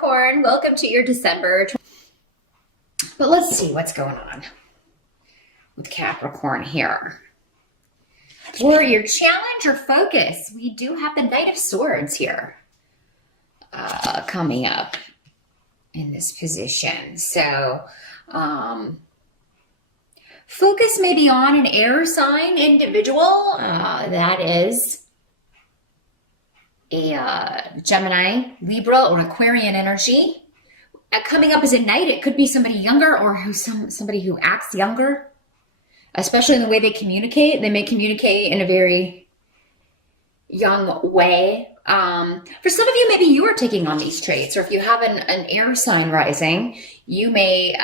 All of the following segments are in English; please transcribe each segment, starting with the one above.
Capricorn, welcome to your December. But let's see what's going on with Capricorn here. For your challenge or focus, we do have the Knight of Swords here coming up in this position. So focus may be on an air sign individual. That is a Gemini, Libra, or Aquarian energy. Coming up as a knight, it could be somebody younger or somebody who acts younger, especially in the way they communicate. They may communicate in a very young way. For some of you, maybe you are taking on these traits, or if you have an air sign rising, you may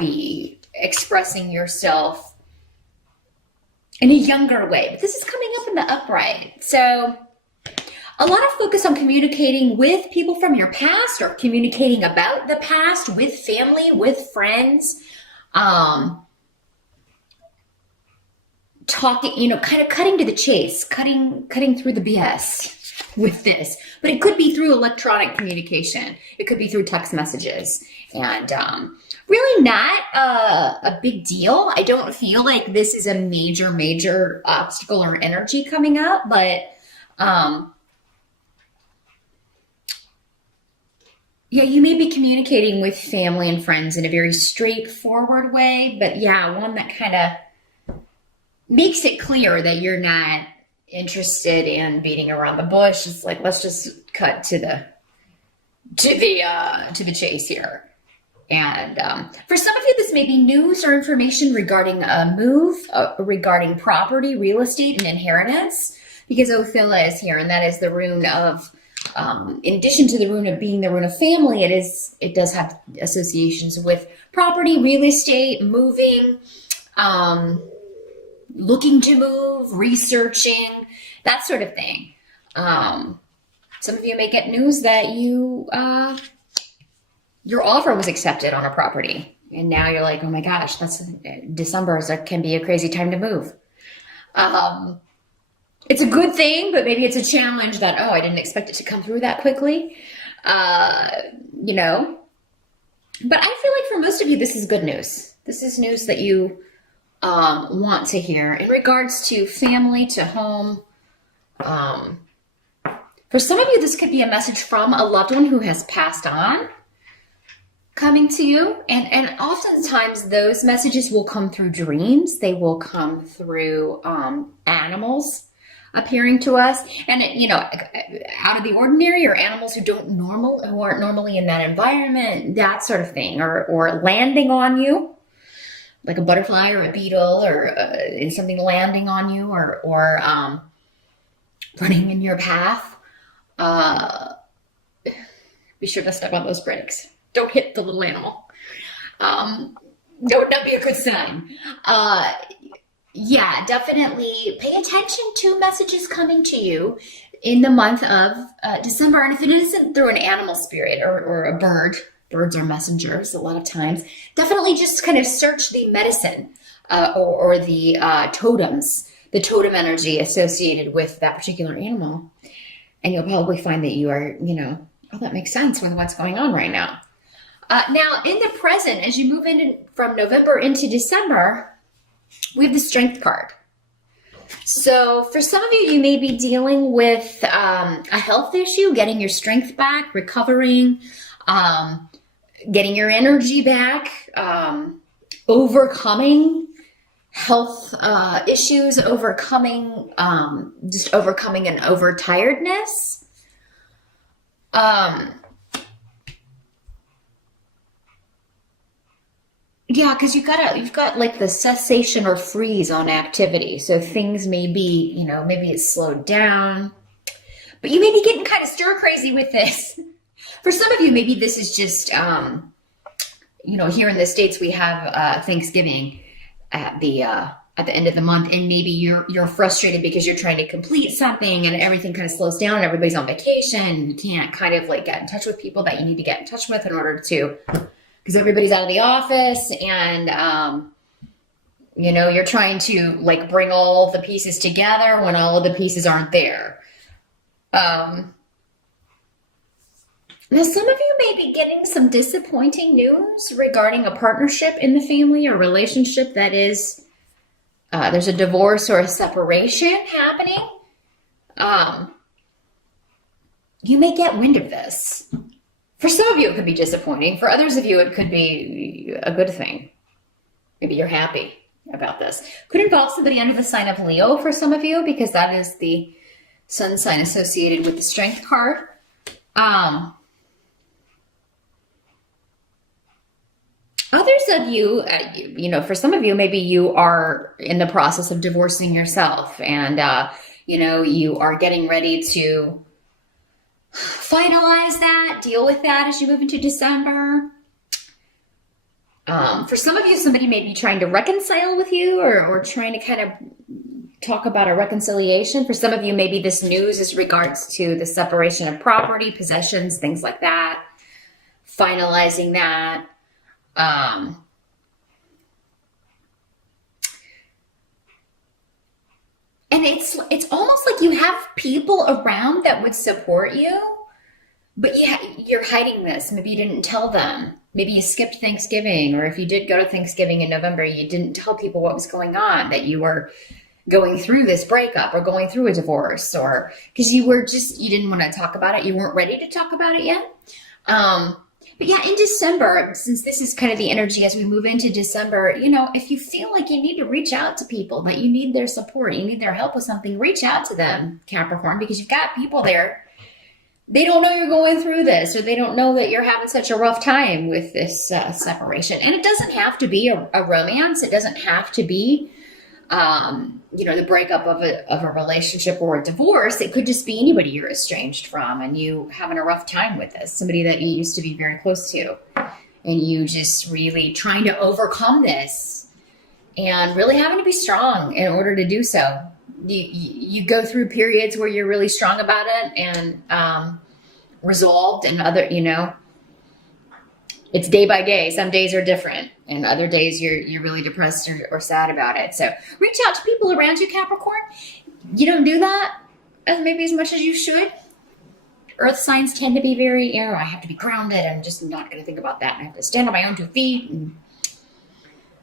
be expressing yourself in a younger way. But this is coming up in the upright. So a lot of focus on communicating with people from your past or communicating about the past with family, with friends. Talking, kind of cutting to the chase, cutting through the BS with this. But it could be through electronic communication. It could be through text messages. And really not a big deal. I don't feel like this is a major obstacle or energy coming up, but yeah, you may be communicating with family and friends in a very straightforward way, but yeah, one that kind of makes it clear that you're not interested in beating around the bush. It's like, let's just cut to the chase here. And for some of you, this may be news or information regarding a move, regarding property, real estate, and inheritance, because Ophila is here, and that is the rune of, in addition to the rune of being the rune of family, it does have associations with property, real estate, moving, looking to move, researching, that sort of thing. Some of you may get news that your offer was accepted on a property, and now you're like, oh my gosh, December can be a crazy time to move. It's a good thing, but maybe it's a challenge that, I didn't expect it to come through that quickly. But I feel like for most of you, this is good news. This is news that you want to hear in regards to family, to home. For some of you, this could be a message from a loved one who has passed on coming to you. And oftentimes those messages will come through dreams. They will come through animals appearing to us, and out of the ordinary, or animals who aren't normally in that environment, that sort of thing, or landing on you, like a butterfly or a beetle, or something landing on you, or running in your path. Be sure to step on those brakes. Don't hit the little animal. That would not be a good sign. Yeah, definitely pay attention to messages coming to you in the month of December. And if it isn't through an animal spirit or a bird, birds are messengers a lot of times, definitely just kind of search the medicine or the totems, the totem energy associated with that particular animal. And you'll probably find that you are, that makes sense with what's going on right now. Now, in the present, as you move from November into December, we have the Strength card. So for some of you, you may be dealing with a health issue, getting your strength back, recovering, getting your energy back, overcoming health issues, overcoming an overtiredness. Yeah, because you've got like the cessation or freeze on activity. So things may be, maybe it's slowed down, but you may be getting kind of stir crazy with this. For some of you, maybe this is just, here in the States, we have Thanksgiving at the end of the month, and maybe you're frustrated because you're trying to complete something and everything kind of slows down and everybody's on vacation. You can't kind of like get in touch with people that you need to get in touch with in order to, because everybody's out of the office, and you're trying to like bring all the pieces together when all of the pieces aren't there. Now, some of you may be getting some disappointing news regarding a partnership in the family or relationship that is, there's a divorce or a separation happening. You may get wind of this. For some of you, it could be disappointing. For others of you, it could be a good thing. Maybe you're happy about this. Could involve somebody under the sign of Leo for some of you, because that is the sun sign associated with the Strength card. Others of you, for some of you, maybe you are in the process of divorcing yourself, and, you are getting ready to finalize that, deal with that as you move into December. For some of you, somebody may be trying to reconcile with you or trying to kind of talk about a reconciliation. For some of you, maybe this news is regards to the separation of property, possessions, things like that, finalizing that. And it's almost like you have people around that would support you, but you're hiding this. Maybe you didn't tell them. Maybe you skipped Thanksgiving, or if you did go to Thanksgiving in November, you didn't tell people what was going on, that you were going through this breakup or going through a divorce, or because you didn't want to talk about it. You weren't ready to talk about it yet. But yeah, in December, since this is kind of the energy as we move into December, if you feel like you need to reach out to people, that you need their support, you need their help with something, reach out to them, Capricorn, because you've got people there. They don't know you're going through this, or they don't know that you're having such a rough time with this separation. And it doesn't have to be a romance. It doesn't have to be, the breakup of a relationship or a divorce. It could just be anybody you're estranged from and you having a rough time with this, somebody that you used to be very close to, and you just really trying to overcome this and really having to be strong in order to do so. You go through periods where you're really strong about it and resolved, and other, it's day by day. Some days are different, and other days you're really depressed or sad about it. So reach out to people around you, Capricorn. You don't do that maybe as much as you should. Earth signs tend to be very, I have to be grounded. I'm just not going to think about that. I have to stand on my own 2 feet and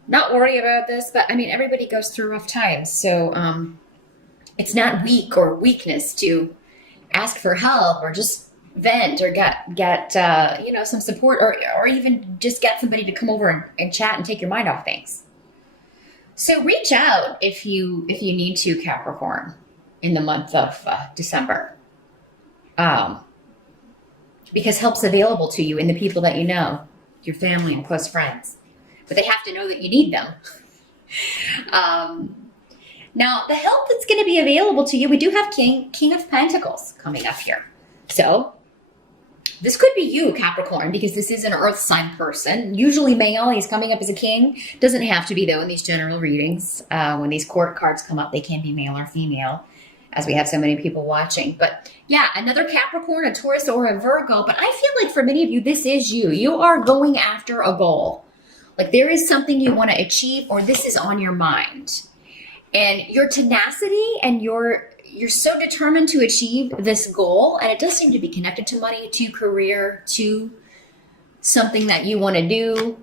not worry about this. But everybody goes through rough times. So it's not weak or weakness to ask for help or just vent or get some support, or even just get somebody to come over and chat and take your mind off things. So reach out if you need to, Capricorn, in the month of December, because help's available to you in the people that you know, your family and close friends, but they have to know that you need them. Now, the help that's going to be available to you, we do have King of Pentacles coming up here. So this could be you, Capricorn, because this is an earth sign person. Usually male, he's coming up as a king. Doesn't have to be, though, in these general readings. When these court cards come up, they can be male or female, as we have so many people watching. But yeah, another Capricorn, a Taurus, or a Virgo. But I feel like for many of you, this is you. You are going after a goal. Like there is something you want to achieve, or this is on your mind. And your tenacity and you're so determined to achieve this goal, and it does seem to be connected to money, to career, to something that you want to do.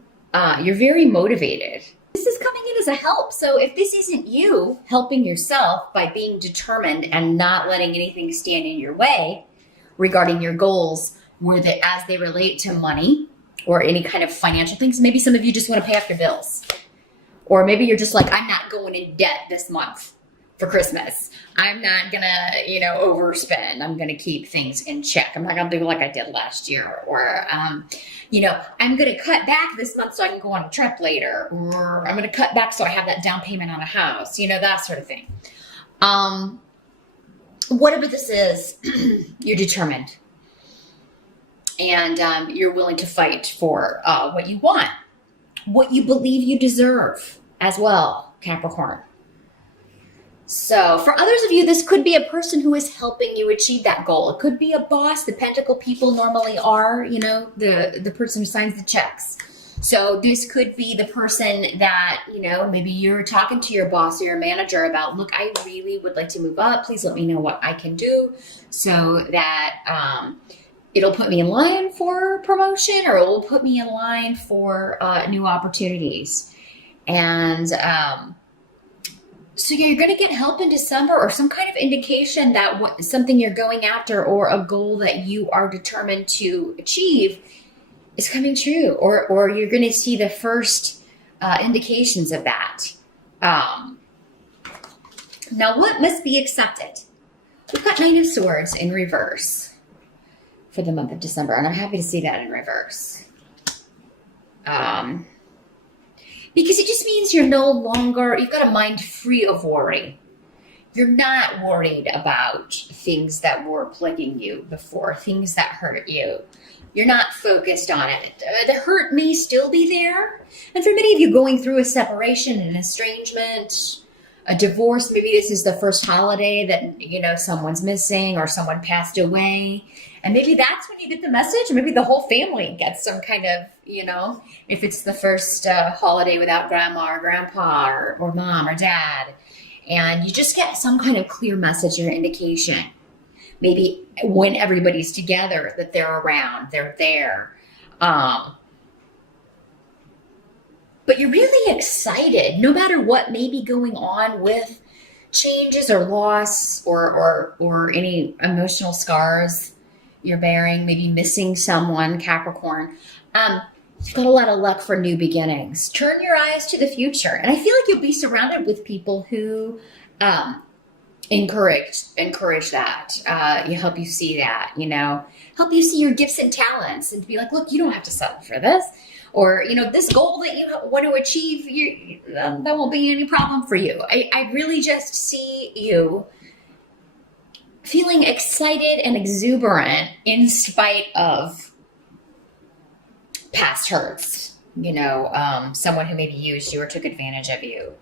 You're very motivated. This is coming in as a help. So if this isn't you helping yourself by being determined and not letting anything stand in your way regarding your goals, as they relate to money or any kind of financial things, maybe some of you just want to pay off your bills. Or maybe you're just like, I'm not going in debt this month for Christmas. I'm not going to, overspend. I'm going to keep things in check. I'm not going to do like I did last year. Or, I'm going to cut back this month so I can go on a trip later. Or I'm going to cut back so I have that down payment on a house, that sort of thing. Whatever this is, you're determined. And you're willing to fight for what you want. What you believe you deserve as well, Capricorn. So for others of you, this could be a person who is helping you achieve that goal. It could be a boss. The Pentacle people normally are, the person who signs the checks. So this could be the person that, maybe you're talking to your boss or your manager about, look, I really would like to move up. Please let me know what I can do so that it'll put me in line for promotion, or it will put me in line for new opportunities. And so yeah, you're going to get help in December, or some kind of indication that something you're going after or a goal that you are determined to achieve is coming true, or you're going to see the first indications of that. Now, what must be accepted? We've got Knight of Swords in reverse for the month of December, and I'm happy to see that in reverse. Because it just means you've got a mind free of worry. You're not worried about things that were plaguing you before, things that hurt you. You're not focused on it. The hurt may still be there. And for many of you going through a separation, an estrangement, a divorce, maybe this is the first holiday that, someone's missing or someone passed away. And maybe that's when you get the message. Maybe the whole family gets some kind of, if it's the first holiday without grandma or grandpa or mom or dad. And you just get some kind of clear message or indication. Maybe when everybody's together, that they're around, they're there. But you're really excited, no matter what may be going on with changes or loss or any emotional scars you're bearing, maybe missing someone, Capricorn. You've got a lot of luck for new beginnings. Turn your eyes to the future. And I feel like you'll be surrounded with people who encourage that. You help you see that, help you see your gifts and talents and be like, look, you don't have to settle for this. Or, this goal that you want to achieve, that won't be any problem for you. I really just see you feeling excited and exuberant in spite of past hurts. Someone who maybe used you or took advantage of you.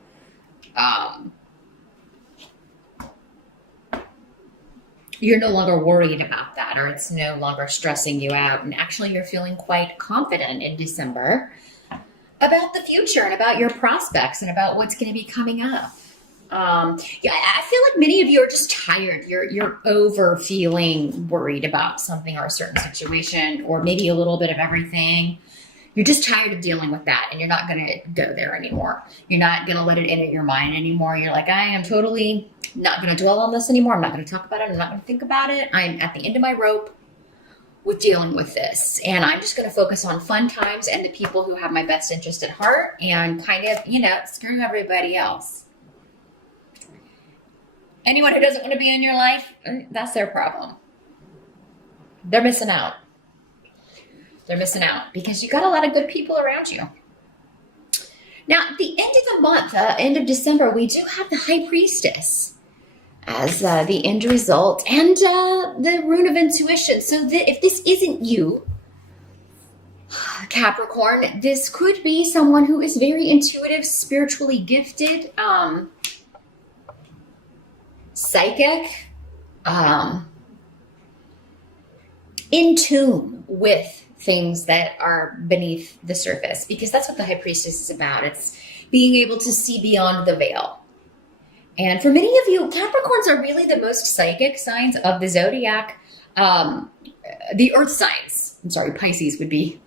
You're no longer worried about that, or it's no longer stressing you out. And actually, you're feeling quite confident in December about the future and about your prospects and about what's going to be coming up. I feel like many of you are just tired. You're over feeling worried about something or a certain situation, or maybe a little bit of everything. You're just tired of dealing with that, and you're not going to go there anymore. You're not going to let it enter your mind anymore. You're like, I am totally not going to dwell on this anymore. I'm not going to talk about it. I'm not going to think about it. I'm at the end of my rope with dealing with this. And I'm just going to focus on fun times and the people who have my best interest at heart, and kind of, screw everybody else. Anyone who doesn't want to be in your life, that's their problem. They're missing out. They're missing out because you got a lot of good people around you. Now, at the end of the month, end of December, we do have the High Priestess as the end result, and the Rune of Intuition. So if this isn't you, Capricorn, this could be someone who is very intuitive, spiritually gifted, psychic, in tune with things that are beneath the surface, because that's what the High Priestess is about. It's being able to see beyond the veil. And for many of you, Capricorns are really the most psychic signs of the zodiac. The earth signs, Pisces would be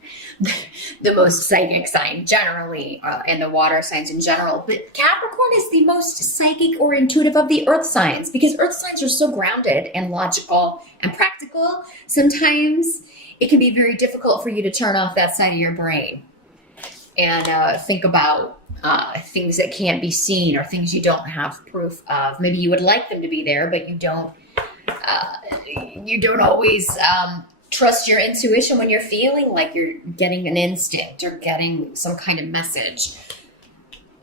the most psychic sign generally, and the water signs in general. But Capricorn is the most psychic or intuitive of the earth signs, because earth signs are so grounded and logical and practical. Sometimes it can be very difficult for you to turn off that side of your brain and think about things that can't be seen, or things you don't have proof of. Maybe you would like them to be there, but you don't always trust your intuition when you're feeling like you're getting an instinct or getting some kind of message.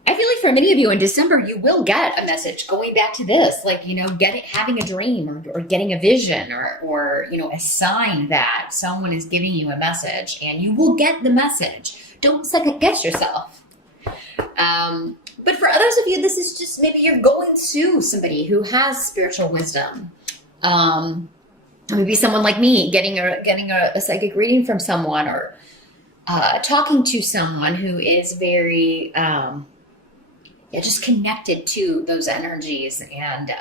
I feel like for many of you in December, you will get a message going back to this, like, having a dream or getting a vision or a sign that someone is giving you a message, and you will get the message. Don't second guess yourself. But for others of you, this is just maybe you're going to somebody who has spiritual wisdom. Maybe someone like me getting a psychic reading from someone, or talking to someone who is very just connected to those energies, and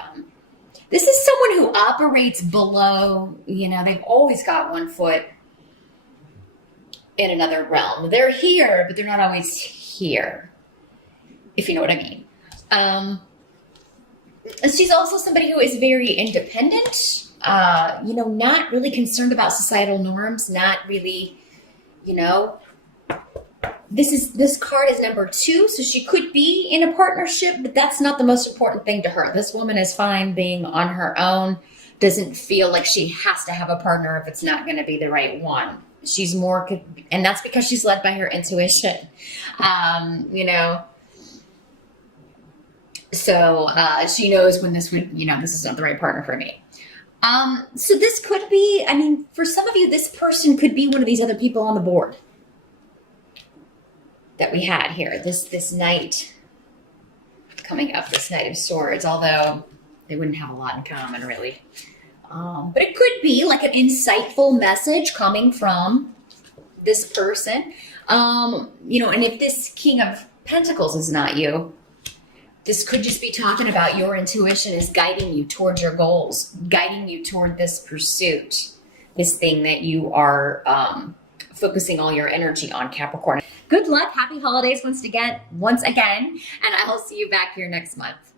This is someone who operates below, they've always got one foot in another realm. They're here, but they're not always here, if you know what I mean. She's also somebody who is very independent, not really concerned about societal norms, not really, this card is number 2, so she could be in a partnership, but that's not the most important thing to her. This woman is fine being on her own, doesn't feel like she has to have a partner if it's not going to be the right one. She's more, and that's because she's led by her intuition, So she knows when this is not the right partner for me. So this could be, for some of you, this person could be one of these other people on the board that we had here. This knight coming up, this Knight of Swords, although they wouldn't have a lot in common, really. But it could be like an insightful message coming from this person. And if this King of Pentacles is not you, this could just be talking about your intuition is guiding you towards your goals, guiding you toward this pursuit, this thing that you are focusing all your energy on, Capricorn. Good luck. Happy holidays once again, and I'll see you back here next month.